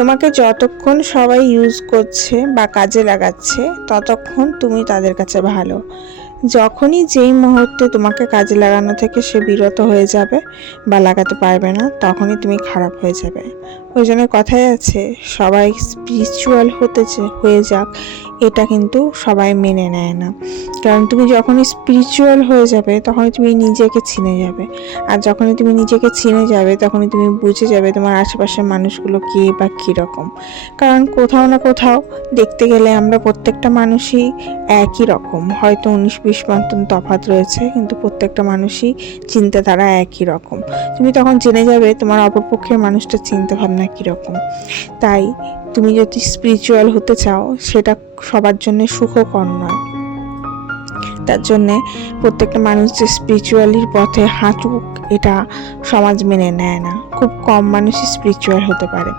তোমাকে যতক্ষণ সবাই ইউজ করছে বা কাজে লাগাচ্ছে, ততক্ষণ তুমি তাদের কাছে ভালো। যখনই যেই মুহূর্তে তোমাকে কাজে লাগানো থেকে সে বিরত হয়ে যাবে বা লাগাতে পারবে না, তখনই তুমি খারাপ হয়ে যাবে। ওই জন্য কথাই আছে, সবাই স্পিরিচুয়াল হতে হয়ে যাক, এটা কিন্তু সবাই মেনে নেয় না। কারণ তুমি যখনই স্পিরিচুয়াল হয়ে যাবে, তখনই তুমি নিজেকে চিনে যাবে। আর যখনই তুমি নিজেকে চিনে যাবে, তখনই তুমি বুঝে যাবে তোমার আশেপাশের মানুষগুলো কে বা কীরকম। কারণ কোথাও না কোথাও দেখতে গেলে আমরা প্রত্যেকটা মানুষই একই রকম। হয়তো উনিশ বিশ মতন তফাৎ রয়েছে, কিন্তু প্রত্যেকটা মানুষই চিন্তাধারা একই রকম। তুমি তখন জেনে যাবে তোমার অপরপক্ষের মানুষটা চিন্তা ভাবনা কীরকম। তাই তুমি যদি স্পিরিচুয়াল হতে চাও, সেটা সবার জন্য সুখকর নয়। তার জন্যে প্রত্যেকটা মানুষ যে স্পিরিচুয়ালির পথে হাঁটুক, এটা সমাজ মেনে নেয় না। খুব কম মানুষই স্পিরিচুয়াল হতে পারে।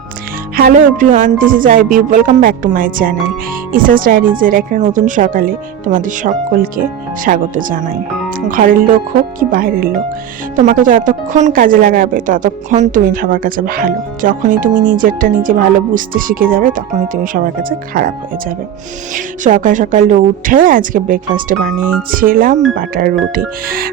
Hello everyone this is I B welcome back to my channel ইসাস ডায়েরিজের একটা নতুন সকালে তোমাদের সকলকে স্বাগত জানাই। ঘরের লোক হোক কি বাইরের লোক, তোমাকে যতক্ষণ কাজে লাগাবে ততক্ষণ তুমি সবার কাছে ভালো। যখনই তুমি নিজেরটা নিজে ভালো বুঝতে শিখে যাবে তখনই তুমি সবার কাছে খারাপ হয়ে যাবে। সকাল সকাল উঠে আজকে ব্রেকফাস্টে বানিয়েছিলাম বাটার রুটি।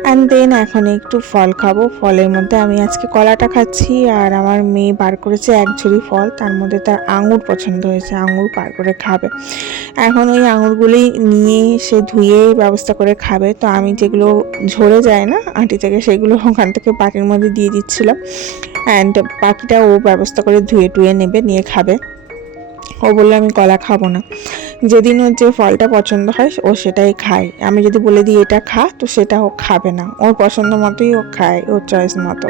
অ্যান্ড দেন এখন একটু ফল খাব। ফলের মধ্যে আমি আজকে কলাটা খাচ্ছি আর আমার মেয়ে বার করেছে এক ঝুড়ি ফল, তার মধ্যে তার আঙুর পছন্দ হয়েছে, আঙুর বার করে খাবে। এখন ওই আঙুরগুলি নিয়ে সে ধুয়ে ব্যবস্থা করে খাবে। তো আমি যেগুলো ঝরে যায় না, আটি থেকে সেগুলো ওখান থেকে বাটির মধ্যে দিয়ে দিচ্ছিলাম। অ্যান্ড পাখিটা ও ব্যবস্থা করে ধুয়ে টুয়ে নেবে, নিয়ে খাবে। ও বলল আমি কলা খাব না। যেদিন ওর যে ফলটা পছন্দ হয়, ও সেটাই খায়। আমি যদি বলে দিই, এটা খা, তো সেটা ও খাবে না। ওর পছন্দ মতোই ও খায়, ওর চয়েস মতো।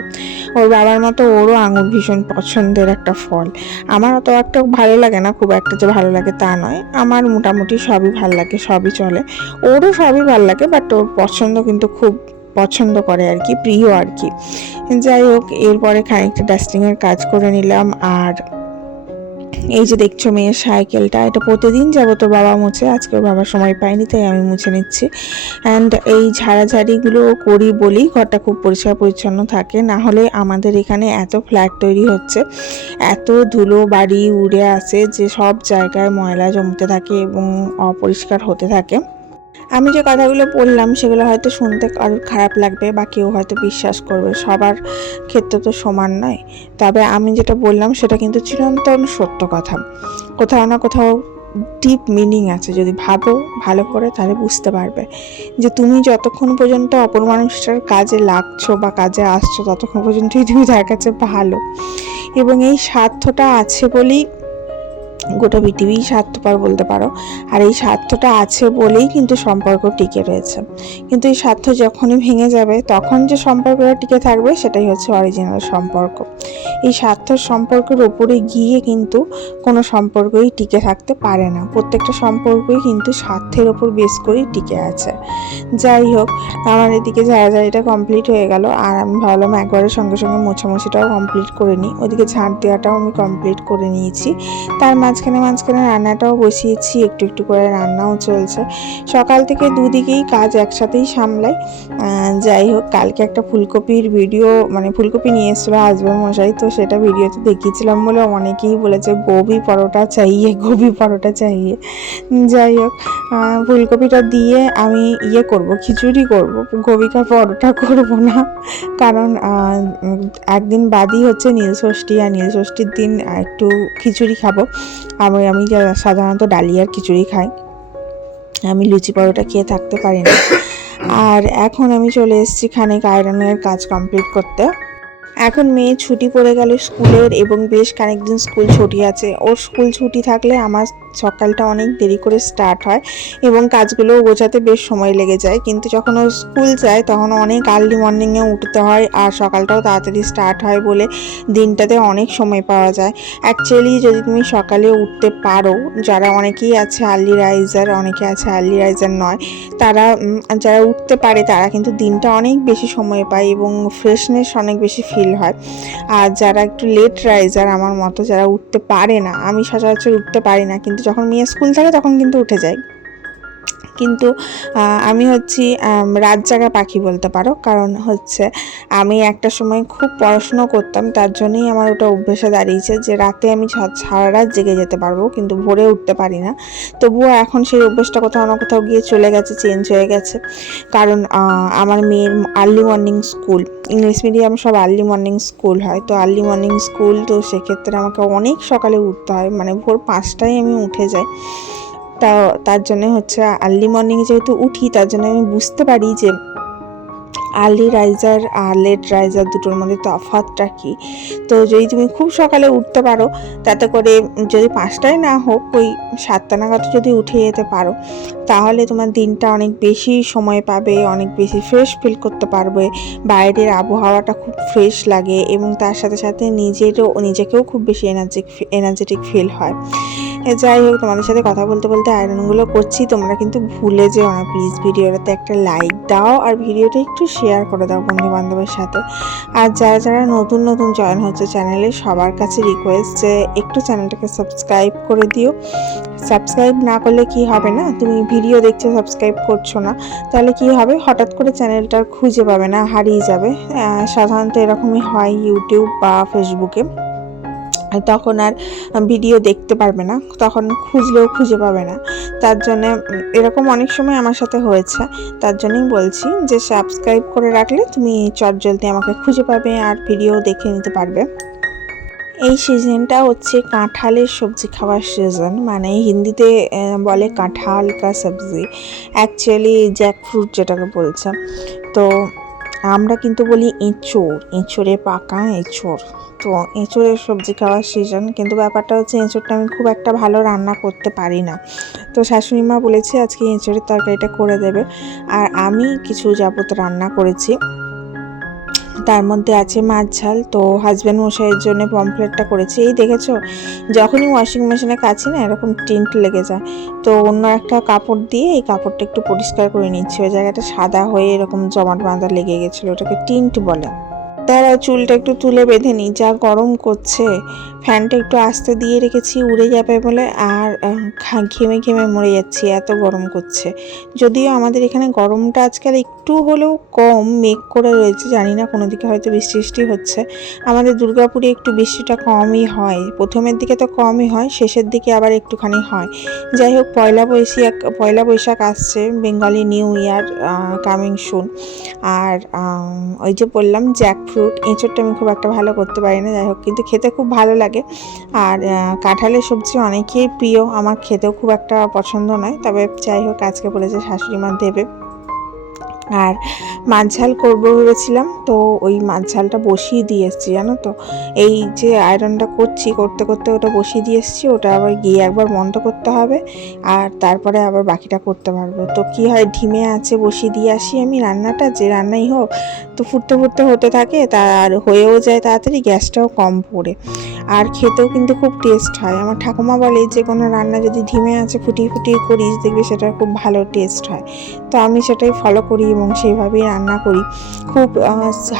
ওর বাবার মতো ওরও আঙুর ভীষণ পছন্দের একটা ফল। আমার অত একটা ভালো লাগে না, খুব একটা যে ভালো লাগে তা নয়। আমার মোটামুটি সবই ভালো লাগে, সবই চলে। ওরও সবই ভালো লাগে বাট ওর পছন্দ কিন্তু খুব পছন্দ করে আর কি, প্রিয় আর কি। যাই হোক, এরপরে খানিকটা ডাস্টিংয়ের কাজ করে নিলাম, আর এই যে দেখছ মেয়ের সাইকেলটা, এটা প্রতিদিন যাব তো বাবা মুছে, আজকে বাবা সময় পায়নি তাই আমি মুছে নিচ্ছি। অ্যান্ড এই ঝাড়াঝাড়িগুলো করি বলেই ঘরটা খুব পরিষ্কার পরিচ্ছন্ন থাকে, না হলে আমাদের এখানে এত ফ্ল্যাট তৈরি হচ্ছে, এত ধুলো বাড়ি উড়ে আসে যে সব জায়গায় ময়লা জমতে থাকে এবং অপরিষ্কার হতে থাকে। আমি যে কথাগুলো বললাম, সেগুলো হয়তো শুনতে কারোর খারাপ লাগবে বা কেউ হয়তো বিশ্বাস করবে। সবার ক্ষেত্রে তো সমান নয়। তবে আমি যেটা বললাম, সেটা কিন্তু চিরন্তন সত্য কথা। কোথাও না কোথাও ডিপ মিনিং আছে। যদি ভাবো ভালো করে, তাহলে বুঝতে পারবে যে তুমি যতক্ষণ পর্যন্ত অপর মানুষটার কাজে লাগছো বা কাজে আসছো, ততক্ষণ পর্যন্তই তুমি তার কাছে ভালো। এবং এই স্বার্থটা আছে বলেই গোটা পৃথিবী স্বার্থপর বলতে পারো। আর এই স্বার্থটা আছে বলেই কিন্তু সম্পর্ক টিকে রয়েছে। কিন্তু এই স্বার্থ যখনই ভেঙে যাবে, তখন যে সম্পর্কটা টিকে থাকবে, সেটাই হচ্ছে অরিজিনাল সম্পর্ক। এই স্বার্থ সম্পর্কের ওপরে গিয়ে কিন্তু কোনো সম্পর্কই টিকে থাকতে পারে না। প্রত্যেকটা সম্পর্কই কিন্তু স্বার্থের ওপর বেস করেই টিকে আছে। যাই হোক, আমার এদিকে ঝাড়াঝাড়িটা কমপ্লিট হয়ে গেল। আর আমি ভাবলাম একবারের সঙ্গে সঙ্গে মোছামুছিটাও কমপ্লিট করে নিই। ওদিকে ঝাঁট দেওয়াটাও আমি কমপ্লিট করে নিয়েছি। তার মাঝখানে মাঝখানে রান্নাটাও বসিয়েছি, একটু একটু করে রান্নাও চলছে। সকাল থেকে দুদিকেই কাজ একসাথেই সামলাই। যাই হোক, কালকে একটা ফুলকপির ভিডিও মানে ফুলকপি নিয়ে এসেছিল হাজব্যান্ড মশাই, তো সেটা ভিডিওতে দেখিয়েছিলাম বলে অনেকেই বলেছে, গোবি পরোটা চাইয়ে, গোবি পরোটা চাইয়ে। যাই হোক ফুলকপিটা দিয়ে আমি ইয়ে করব, খিচুড়ি করব, গোবিকা পরোটা করব না। কারণ একদিন বাদই হচ্ছে নীলষষ্ঠী আর নীলষষ্ঠীর দিন একটু খিচুড়ি খাব। আমি আমি সাধারণত ডালিয়ার খিচুড়ি খাই। আমি লুচি পরোটা খেয়ে থাকতে পারি না। আর এখন আমি চলে এসেছি খানিক আয়রনের কাজ কমপ্লিট করতে। এখন মেয়ে ছুটি পড়ে গেল স্কুলের এবং বেশ খানিক দিন স্কুল ছুটি আছে। ওর স্কুল ছুটি থাকলে আমার সকালটা অনেক দেরি করে স্টার্ট হয় এবং কাজগুলো গোছাতে বেশ সময় লেগে যায়। কিন্তু যখন ও স্কুল যায়, তখন অনেক আর্লি মর্নিংয়ে উঠতে হয় আর সকালটাও তাড়াতাড়ি স্টার্ট হয় বলে দিনটাতে অনেক সময় পাওয়া যায়। অ্যাকচুয়ালি যদি তুমি সকালে উঠতে পারো, যারা অনেকেই আছে আর্লি রাইজার অনেকে আছে আর্লি রাইজার নয়, তারা যারা উঠতে পারে তারা কিন্তু দিনটা অনেক বেশি সময় পায় এবং ফ্রেশনেস অনেক বেশি ফিল হয়। আর যারা একটু লেট রাইজার আমার মতো যারা উঠতে পারে না, আমি সচরাচর উঠতে পারি না, কিন্তু যখন মেয়ে স্কুল থাকে তখন কিন্তু উঠে যাই কিন্তু আমি হচ্ছি রাত জাগা পাখি বলতে পারো। কারণ হচ্ছে, আমি একটা সময় খুব পড়াশুনো করতাম, তার জন্যই আমার ওটা অভ্যেসে দাঁড়িয়েছে যে রাতে আমি সারা রাত জেগে যেতে পারব, কিন্তু ভোরে উঠতে পারি না। তবুও এখন সেই অভ্যেসটা কোথাও না কোথাও গিয়ে চলে গেছে, চেঞ্জ হয়ে গেছে। কারণ আমার মেয়ের early morning school, English medium সব আর্লি মর্নিং স্কুল হয়। তো আর্লি মর্নিং স্কুল, তো সেক্ষেত্রে আমাকে অনেক সকালে উঠতে হয়। মানে ভোর পাঁচটায় আমি উঠে যাই। তা, তার জন্য হচ্ছে আর্লি মর্নিংয়ে যেহেতু উঠি, তার জন্য আমি বুঝতে পারি যে আর্লি রাইজার আর লেট রাইজার দুটোর মধ্যে তফাৎটা কী। তো যদি তুমি খুব সকালে উঠতে পারো, তাতে করে যদি পাঁচটায় না হোক, ওই সাতটা নাগাদ যদি উঠে যেতে পারো, তাহলে তোমার দিনটা অনেক বেশি সময় পাবে, অনেক বেশি ফ্রেশ ফিল করতে পারবে, বাইরের আবহাওয়াটা খুব ফ্রেশ লাগে এবং তার সাথে সাথে নিজেরও, নিজেকেও খুব বেশি এনার্জিক এনার্জেটিক ফিল হয়। যাই হোক, তোমাদের সাথে কথা বলতে বলতে আয়রনগুলো করছি। তোমরা কিন্তু ভুলে যেও না প্লিজ ভিডিওটাতে একটা লাইক দাও আর ভিডিওটা একটু শেয়ার করে দাও বন্ধু বান্ধবের সাথে। আর যারা যারা নতুন নতুন জয়েন হচ্ছে চ্যানেলে সবার কাছে রিকোয়েস্ট যে একটু চ্যানেলটাকে সাবস্ক্রাইব করে দিও। সাবস্ক্রাইব না করলে কি হবে না? তুমি ভিডিও দেখছ সাবস্ক্রাইব করছ না, তাহলে কি হবে? হঠাৎ করে চ্যানেলটা খুঁজে পাবে না, হারিয়ে যাবে। সাধারণত এরকমই হয় ইউটিউব বা ফেসবুকে তখন আর ভিডিও দেখতে পারবে না, তখন খুঁজলেও খুঁজে পাবে না। তার জন্য এরকম অনেক সময় আমার সাথে হয়েছে, তার জন্যই বলছি যে সাবস্ক্রাইব করে রাখলে তুমি চটজলদি আমাকে খুঁজে পাবে আর ভিডিও দেখে নিতে পারবে। এই সিজনটা হচ্ছে কাঁঠালের সবজি খাওয়ার সিজন মানে হিন্দিতে বলে কাঁঠাল কা সবজি। অ্যাকচুয়ালি জ্যাকফ্রুট যেটাকে বলছে। তো আমরা কিন্তু বলি এঁচোড়, এঁচোড়ে পাকা এঁচোড়। তো এঁচোড়ের সবজি খাওয়ার সিজন কিন্তু ব্যাপারটা হচ্ছে এঁচোড়টা আমি খুব একটা ভালো রান্না করতে পারি না। তো শাশুড়ি মা বলেছে আজকে এঁচোড়ের তরকারিটা করে দেবে। আর আমি কিছু যাবত রান্না করেছি। তার মধ্যে আছে মাছ ঝাল, তো হাজব্যান্ড মশাইয়ের জন্য পমফ্লেটটা করেছি। এই দেখেছ? যখনই ওয়াশিং মেশিনে কাছি না, এরকম টিন্ট লেগে যায়। তো অন্য একটা কাপড় দিয়ে এই কাপড়টা একটু পরিষ্কার করে নিচ্ছি। ওই জায়গাটা সাদা হয়ে এরকম জমাট বাঁধা লেগে গেছিল, ওটাকে টিন্ট বলে। তারা চুলটা একটু তুলে বেঁধে নিই যা গরম করছে। ফ্যানটা একটু আস্তে দিয়ে রেখেছি, উড়ে যাবে বলে। আর ঘেমে ঘেমে মরে যাচ্ছি, এত গরম করছে। যদিও আমাদের এখানে গরমটা আজকাল একটু হলেও কম, মেঘ করে রয়েছে, জানি না, কোনো দিকে হয়তো বৃষ্টি বৃষ্টি হচ্ছে। আমাদের দুর্গাপুরে একটু বৃষ্টিটা কমই হয়। প্রথমের দিকে তো কমই হয়, শেষের দিকে আবার একটুখানি হয়। যাই হোক, পয়লা বৈশাখ পয়লা বৈশাখ আসছে, বেঙ্গলি নিউ ইয়ার কামিং শুন আর ওই যে বললাম জ্যাকফ্রুট এঁচোড়টা আমি খুব একটা ভালো করতে পারি না যাই হোক, কিন্তু খেতে খুব ভালো লাগে। আর কাঁঠালের সবজি অনেকেই প্রিয়, আমার খেতেও খুব একটা পছন্দ নয়, তবে যাই হোক, আজকে বলেছে শাশুড়ি মা দেবে। আর মাছ ঝাল করব ভেবেছিলাম, তো ওই মাছ ঝালটা বসিয়ে দিয়ে এসেছি, জানো তো? এই যে আয়রনটা করছি, করতে করতে ওটা বসিয়ে দিয়ে এসেছি, ওটা আবার গিয়ে একবার বন্ধ করতে হবে, আর তারপরে আবার বাকিটা করতে পারব। তো কি হয়, ঢিমে আছে, বসিয়ে দিয়ে আসি আমি রান্নাটা, যে রান্নাই হোক, তো ফুটতে ফুটতে হতে থাকে তার হয়েও যায় তাড়াতাড়ি, গ্যাসটাও কম পড়ে। আর খেতেও কিন্তু খুব টেস্ট হয়। আমার ঠাকুমা বলে, যে কোনো রান্না যদি ঢিমে আছে, ফুটিয়ে ফুটিয়ে করিস, দেখবি সেটা খুব ভালো টেস্ট হয়। তো আমি সেটাই ফলো করি এবং সেইভাবেই রান্না করি। খুব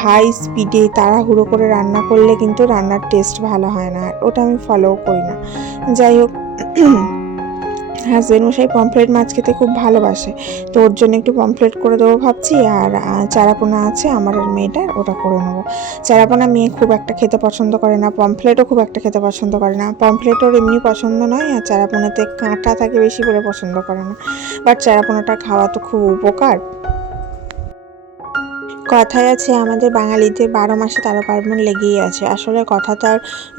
হাই স্পিডে তাড়াহুড়ো করে রান্না করলে কিন্তু রান্নার টেস্ট ভালো হয় না, আর ওটা আমি ফলোও করি না। যাই হোক হাজবেন্ড মশাই পমফ্লেট মাছ খেতে খুব ভালোবাসে, তো ওর জন্য একটু পমফ্লেট করে দেবো ভাবছি, আর চারাপোনা আছে আমার আর মেয়েটার, ওটা করে নেব। চারাপোনা মেয়ে খুব একটা খেতে পছন্দ করে না পমফ্লেটও খুব একটা খেতে পছন্দ করে না পমফ্লেট ওর এমনি পছন্দ নয়, আর চারাপোনাতে কাঁটা থাকে বেশি করে পছন্দ করে না। বাট চারাপোনাটা খাওয়া তো খুব উপকার। কথায় আছে, আমাদের বাঙালিদের বারো মাসে তেরো পার্বণ লেগেই আছে। আসলে কথাটার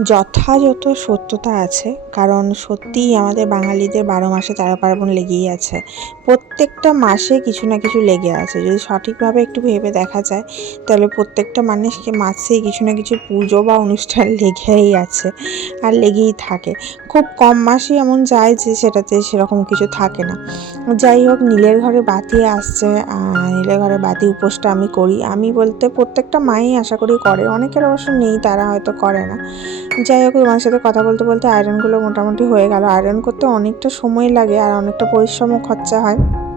যথাযথ সত্যতা আছে, কারণ সত্যিই আমাদের বাঙালিদের বারো মাসে তেরো পার্বণ লেগেই আছে। প্রত্যেকটা মাসে কিছু না কিছু লেগে আছে। যদি সঠিকভাবে একটু ভেবে দেখা যায়, তাহলে প্রত্যেকটা মানুষকে মাসে কিছু না কিছু পুজো বা অনুষ্ঠান লেগেই আছে আর লেগেই থাকে। খুব কম মাসই এমন যায় যে সেটাতে সেরকম কিছু থাকে না। যাই হোক, নীলের ঘরে বাতি আসছে নীলের ঘরে বাতি উপোসটা আমি করি। আমি বলতে প্রত্যেকটা মাই আশা করি করে। অনেকের অবশ্য নেই, তারা হয়তো করে না। যাই হোক, তোমার সাথে কথা বলতে বলতে আয়রনগুলো মোটামুটি হয়ে গেল। আয়রন করতে অনেকটা সময় লাগে আর অনেকটা পরিশ্রমও খরচা হয়।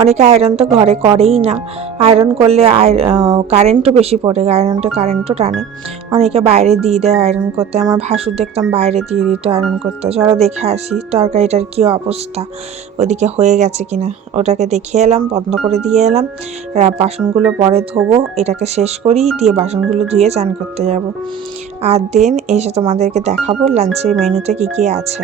অনেকে আয়রন তো ঘরে করেই না। আয়রন করলে কারেন্টও বেশি পড়ে আয়রনটা কারেন্টও টানে। অনেকে বাইরে দিয়ে দেয় আয়রন করতে। আমার ভাসুর দেখতাম বাইরে দিয়ে দিত আয়রন করতে। চলো দেখে আসি তরকারিটার কী অবস্থা। ওদিকে হয়ে গেছে কিনা। ওটাকে দেখে এলাম, বন্ধ করে দিয়ে এলাম। বাসনগুলো পরে ধোবো, এটাকে শেষ করি, দিয়ে বাসনগুলো ধুয়ে চান করতে যাব। আর দেন এসে তোমাদেরকে দেখাবো লাঞ্চের মেনুতে কী কী আছে।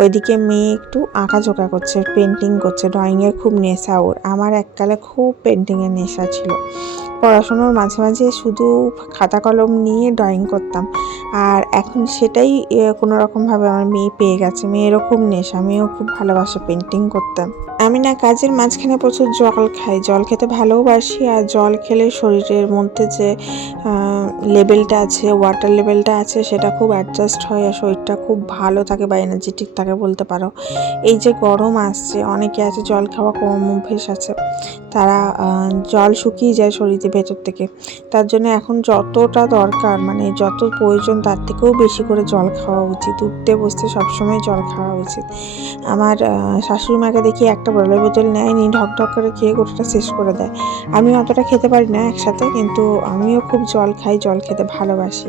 ওইদিকে মেয়ে একটু আঁকাঝোঁকা করছে পেন্টিং করছে ড্রয়িংয়ের খুব নেশা ওর আমার এককালে খুব পেন্টিংয়ের নেশা ছিল। পড়াশুনোর মাঝে মাঝে শুধু খাতা কলম নিয়ে ড্রয়িং করতাম। আর এখন সেটাই কোনো রকমভাবে আমার মেয়ে পেয়ে গেছে। মেয়েরও খুব নেশা, মেয়েও খুব ভালোবাসে পেন্টিং করতাম আমি না কাজের মাঝখানে প্রচুর জল খাই। জল খেতে ভালোবাসি আর জল খেলে শরীরের মধ্যে যে লেভেলটা আছে ওয়াটার লেভেলটা আছে, সেটা খুব অ্যাডজাস্ট হয় আর শরীরটা খুব ভালো থাকে বা এনার্জেটিক থাকে বলতে পারো। এই যে গরম আসছে, অনেকে আছে জল খাওয়া কম অভ্যেস আছে। তারা জল শুকিয়ে যায় শরীরের ভেতর থেকে। তার জন্য এখন যতটা দরকার মানে যত প্রয়োজন তার থেকেও বেশি করে জল খাওয়া উচিত। উঠতে, বসতে সবসময় জল খাওয়া উচিত। আমার শাশুড়ি মাকে দেখি একটা বড়লের বোতল নেয় নি ঢক ঢক করে খেয়ে গোটাটা শেষ করে দেয়। আমি অতটা খেতে পারি না একসাথে, কিন্তু আমিও খুব জল খাই, জল খেতে ভালোবাসি।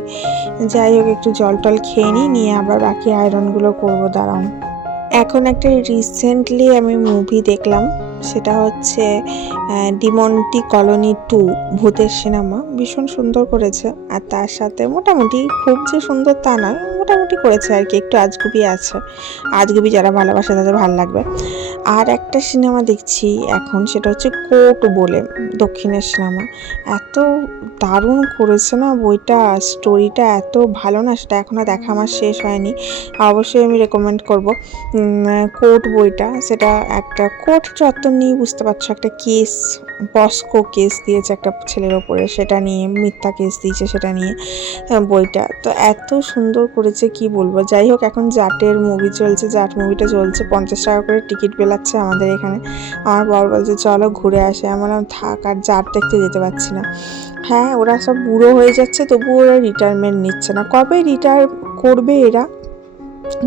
যাই হোক, একটু জল টল খেয়ে নিই, নিয়ে আবার বাকি আয়রনগুলো করব, দাঁড়াও। এখন একটা রিসেন্টলি আমি মুভি দেখলাম। সেটা হচ্ছে ডিমন্টি কলোনি টু, ভূতের সিনেমা। ভীষণ সুন্দর করেছে। আর তার সাথে মোটামুটি খুব যে সুন্দর তা নয় মোটামুটি করেছে আর কি। একটু আজগুবি আছে। আজগুবি যারা ভালোবাসে তাদের ভালো লাগবে। আর একটা সিনেমা দেখছি এখন, সেটা হচ্ছে কোট বলে, দক্ষিণের সিনেমা। এত দারুণ করেছে না বইটা? স্টোরিটা এত ভালো না, সেটা এখনও দেখা আমার শেষ হয়নি। অবশ্যই আমি রেকমেন্ড করব কোর্ট বইটা। সেটা একটা কোর্ট চত্বর নিয়ে বুঝতে পারছ, একটা কেস, বস্কো কেস দিয়েছে একটা ছেলের ওপরে, সেটা নিয়ে, মিথ্যা কেস দিয়েছে সেটা নিয়ে বইটা। তো এত সুন্দর করেছে, কি বলব? যাই হোক, এখন জাটের মুভি চলছে, জাট মুভিটা চলছে, পঞ্চাশ টাকা করে টিকিট বেলাচ্ছে আমাদের এখানে। আমার বর বলছে, চলো ঘুরে আসে। আমার থাক, আর জাট দেখতে যেতে পারছি না। হ্যাঁ ওরা সব বুড়ো হয়ে যাচ্ছে, তবুও ওরা রিটায়ারমেন্ট নিচ্ছে না। কবে রিটায়ার করবে এরা?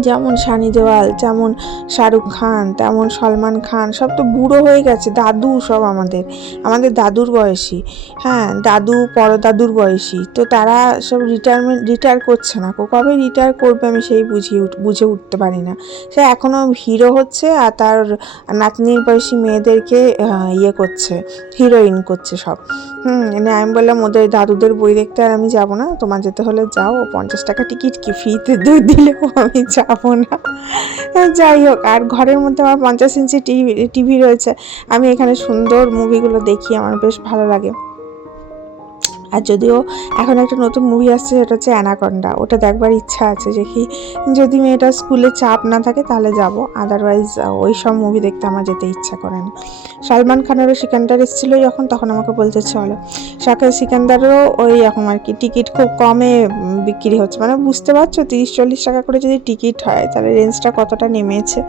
যেমন সানি দেওয়াল, যেমন শাহরুখ খান, তেমন সলমান খান, সব তো বুড়ো হয়ে গেছে, দাদু সব আমাদের আমাদের দাদুর বয়সী হ্যাঁ দাদু, পরদাদুর বয়সী, তো তারা সব রিটায়ারমেন্ট রিটায়ার করছে না কবে রিটায়ার করবে আমি সেই বুঝিয়ে বুঝে উঠতে পারি না, সে এখনও হিরো হচ্ছে আর তার নাতনির বয়সী মেয়েদেরকে ইয়ে করছে হিরোইন করছে সব, হুম এনে আমি বললাম ওদের দাদুদের বই দেখতে আর আমি যাব না, তোমার যেতে হলে যাও, পঞ্চাশ টাকা টিকিট কি ফ্রিতে দিলেও আমি যাব না। যাই হোক, আর ঘরের মধ্যে আমার পঞ্চাশ ইঞ্চি টিভি টিভি রয়েছে। আমি এখানে সুন্দর মুভিগুলো দেখি, আমার বেশ ভালো লাগে। আর যদিও এখন একটা নতুন মুভি আসছে, সেটা হচ্ছে অ্যানাকন্ডা। ওটা দেখবার ইচ্ছা আছে যে কি, যদি মেয়েটার স্কুলে চাপ না থাকে তাহলে যাব। আদারওয়াইজ ওই সব মুভি দেখতে আমার যেতে ইচ্ছা করে না। সলমান খানেরও সিকান্দার এসেছিল যখন, তখন আমাকে বলতে চলো। শাকের সিকান্দারও ওই রকম আর কি, টিকিট খুব কমে বিক্রি হচ্ছে। মানে বুঝতে পারছ তিরিশ চল্লিশ টাকা করে যদি টিকিট হয়, তাহলে রেঞ্জটা কতটা নেমেছে?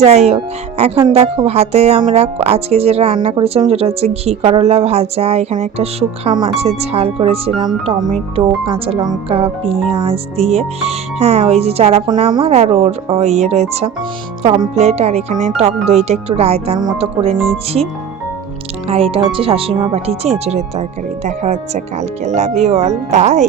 যাই হোক, এখন দেখো ভাতে আমরা আজকে যেটা রান্না করেছিলাম, সেটা হচ্ছে ঘি করলা ভাজা। এখানে একটা শুখা মাছের ঝাল করেছিলাম, টমেটো, কাঁচা লঙ্কা, পেঁয়াজ দিয়ে। হ্যাঁ ওই যে চারাপোনা আমার আর ওর ইয়ে রয়েছে কমপ্লেট আর এখানে টক দইটা একটু রায়তার মতো করে নিয়েছি। আর এটা হচ্ছে শাশুড়িমা পাঠিয়েছি এঁচড়ের তরকারি। দেখা হচ্ছে কালকে। Love you all by